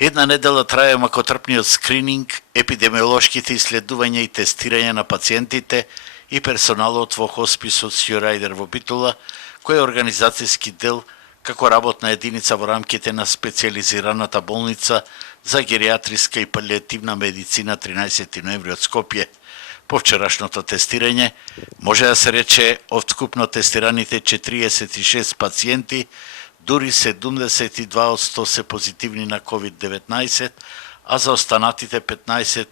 Една недела трае макотрпниот скрининг, епидемиолошките исследувања и тестирање на пациентите и персоналот во хосписот Сјорайдер во Битола, кој е организацијски дел како работна единица во рамките на специјализираната болница за гериатриска и палиативна медицина 13 ноември од Скопје. По вчерашното тестирање може да се рече од вкупно тестираните 46 пациенти, дури 72 од 100 се позитивни на COVID-19, а за останатите 15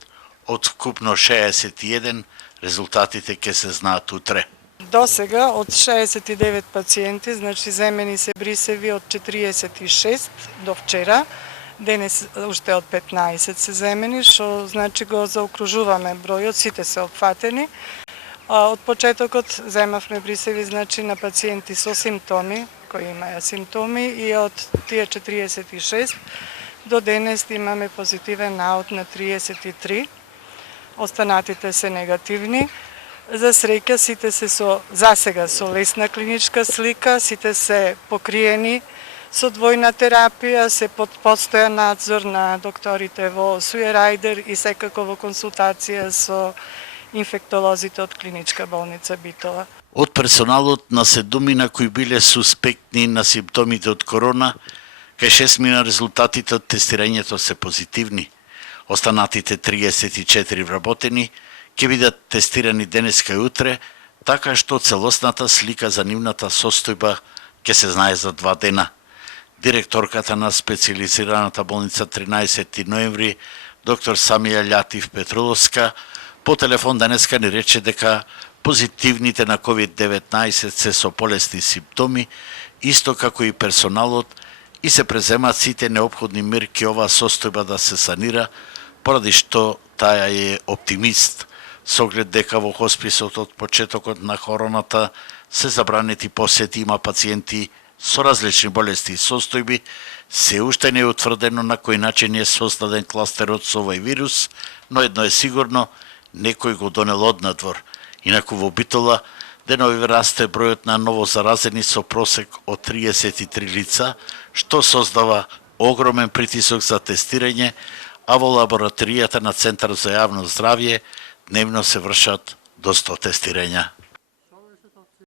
од вкупно 61 резултатите ќе се знаат утре. До сега од 69 пациенти, значи земени се брисеви од 46 до вчера, денес уште од 15 се земени, што значи го заокружуваме бројот, сите се опфатени. Од почетокот земавме брисеви значи на пациенти со симптоми, кои имаја симптоми, и од тие 46 до денес имаме позитивен наод на 33. Останатите се негативни. За среќа сите се засега со лесна клиничка слика, сите се покриени со двојна терапија, се под постојан надзор на докторите во Сјорайдер и секако во консултација со инфектолозите од клиничка болница Битола. Од персоналот на 7 кои биле суспектни на симптомите од корона, кај 6 резултатите од тестирањето се позитивни. Останатите 34 вработени ќе бидат тестирани денеска и утре, така што целосната слика за нивната состојба ќе се знае за 2 дена. Директорката на специјализираната болница 13 ноември, доктор Самија Љатив Петроловска, по телефон денеска ни рече дека позитивните на COVID-19 се со полесни симптоми, исто како и персоналот, и се преземат сите неопходни мерки оваа состојба да се санира, поради што таа е оптимист, со оглед дека во хосписот од почетокот на короната се забранети посети, има пациенти со различни болести и состојби, се уште не е утврдено на кој начин е создаден кластерот со овој вирус, но едно е сигурно, некој го донел однадвор. Инаку во Битола денови расте бројот на ново заразени со просек од 33 лица, што создава огромен притисок за тестирање, а во лабораторијата на Центар за јавно здравје дневно се вршат до 100 тестирања.